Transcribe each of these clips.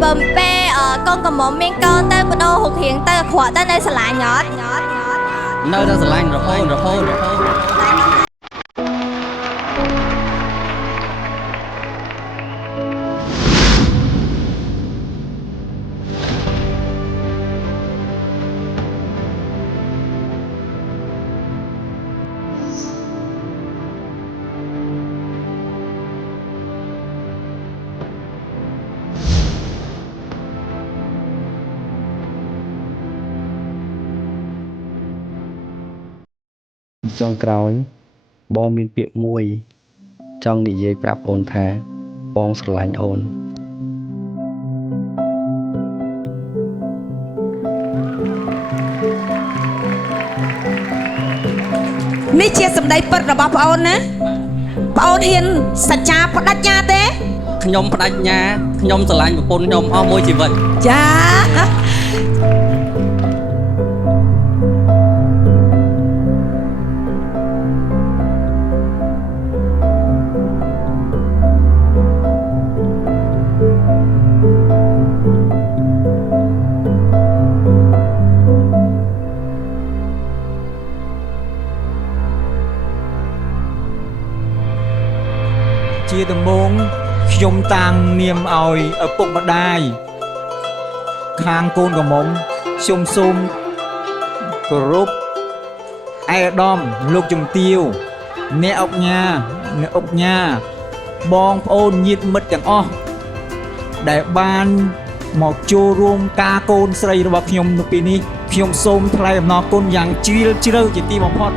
bầm pe con cầm mồm miên con tới bữa đô hụt hiện tới khỏa tới nơi sả nhọt nơi ta sả lạnh rồi phôn trongក្រោយបងមានពាក្យមួយចង់និយាយប្រាប់អូនថាបងស្រឡាញ់អូននេះជាសម្ដីពិតរបស់ប្អូនណាប្អូនហ៊ានសច្ចាផ្ដាច់ញាទេខ្ញុំផ្ដាច់ញាខ្ញុំស្រឡាញ់ប្រពន្ធខ្ញុំអស់មួយជីវិតចាជាដំបូងខ្ញុំតាំងនាមឲ្យឪពុកម្ដាយខាងកូនកំមុំខ្ញុំសូមគោរពឯកឧត្តមលោកជំទាវអ្នកឧកញ៉ាបងប្អូនញាតិមិត្តទាំងអស់ដែលបានមកចូលរួមការកូនស្រីរបស់ខ្ញុំនៅពេលនេះខ្ញុំសូមថ្លែងអំណរគុណយ៉ាងជ្រាលជ្រៅជាទីបំផុត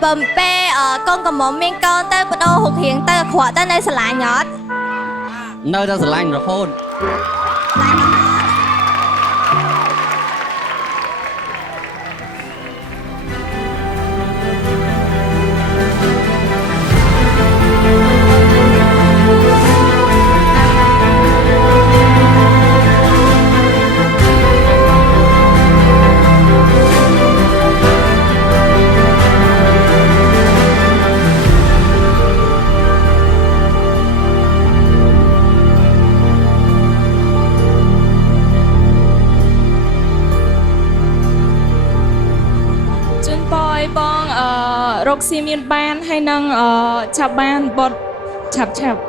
bầm pe con cầm mồm miên con tới bữa đô hụt hiện tới khỏa tới nơi sả nhọt nơi ta sả lạnh rồi phônបងរកស៊ីមានបានហើយនឹងឆាប់បានបត់ឆាប់